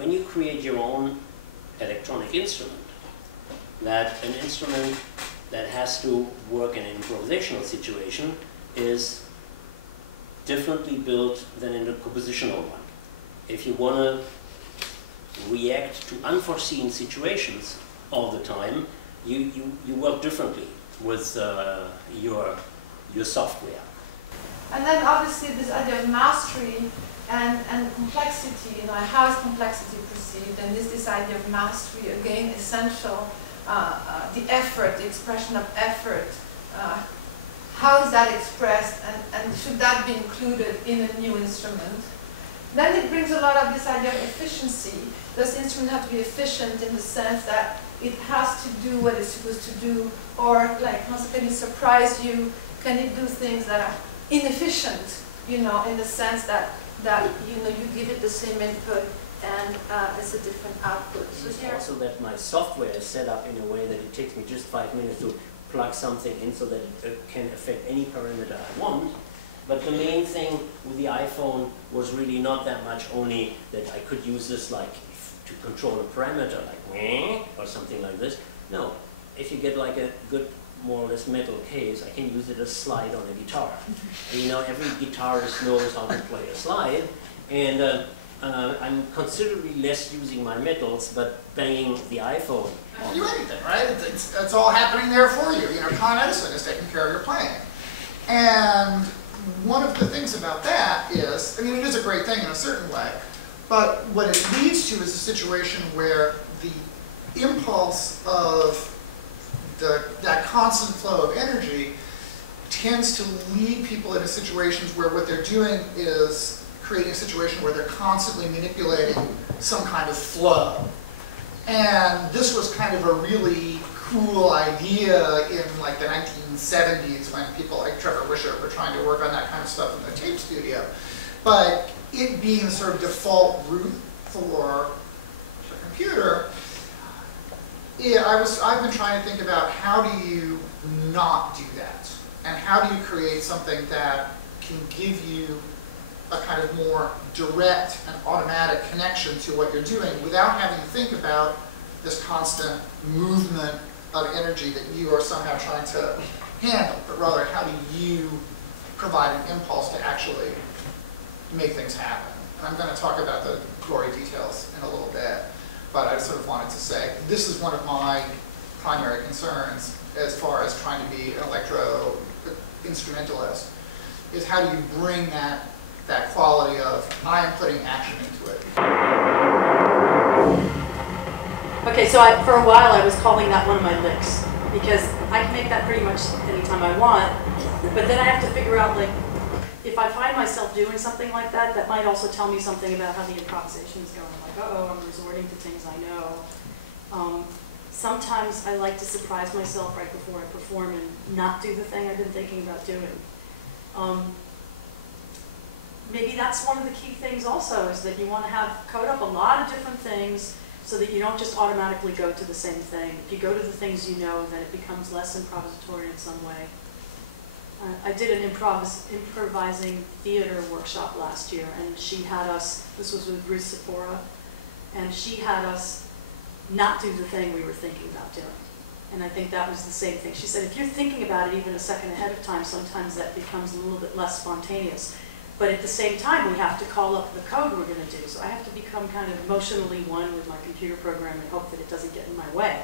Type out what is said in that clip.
when you create your own electronic instrument, that an instrument that has to work in an improvisational situation is differently built than in a compositional one. If you want to react to unforeseen situations all the time, you work differently with your software. And then obviously this idea of mastery and complexity, how is complexity perceived? And is this idea of mastery again essential? The effort, the expression of effort, how is that expressed, and should that be included in a new instrument? Then it brings a lot of this idea of efficiency. Does the instrument have to be efficient in the sense that it has to do what it's supposed to do, or like, can it surprise you? Can it do things that are inefficient, in the sense that you give it the same input and it's a different output. So it's also that my software is set up in a way that it takes me just 5 minutes to plug something in so that it can affect any parameter I want. But the main thing with the iPhone was really not that much only that I could use this like to control a parameter like or something like this. No, if you get like a good more or less metal case, I can use it as slide on a guitar. And, every guitarist knows how to play a slide, and I'm considerably less using my metals, but banging the iPhone. You can do anything, right? It's all happening there for you. Con Edison is taking care of your playing. And one of the things about that is, it is a great thing in a certain way, but what it leads to is a situation where the impulse of that constant flow of energy tends to lead people into situations where what they're doing is creating a situation where they're constantly manipulating some kind of flow. And this was kind of a really cool idea in like the 1970s when people like Trevor Wishart were trying to work on that kind of stuff in the tape studio. But it being the sort of default route for the computer, I've been trying to think about how do you not do that? And how do you create something that can give you a kind of more direct and automatic connection to what you're doing without having to think about this constant movement of energy that you are somehow trying to handle, but rather how do you provide an impulse to actually make things happen? And I'm going to talk about the gory details in a little bit, but I sort of wanted to say this is one of my primary concerns as far as trying to be an electro instrumentalist, is how do you bring that quality of I am putting action into it. Okay, so for a while I was calling that one of my licks, because I can make that pretty much anytime I want, but then I have to figure out, like, if I find myself doing something like that, that might also tell me something about how the improvisation is going. Like, uh-oh, I'm resorting to things I know. Sometimes I like to surprise myself right before I perform and not do the thing I've been thinking about doing. Maybe that's one of the key things also, is that you want to code up a lot of different things so that you don't just automatically go to the same thing. If you go to the things you know, then it becomes less improvisatory in some way. I did an improvising theater workshop last year, and she had us, this was with Ruth Sephora, and she had us not do the thing we were thinking about doing. And I think that was the same thing. She said, if you're thinking about it even a second ahead of time, sometimes that becomes a little bit less spontaneous. But at the same time, we have to call up the code we're going to do. So I have to become kind of emotionally one with my computer program and hope that it doesn't get in my way.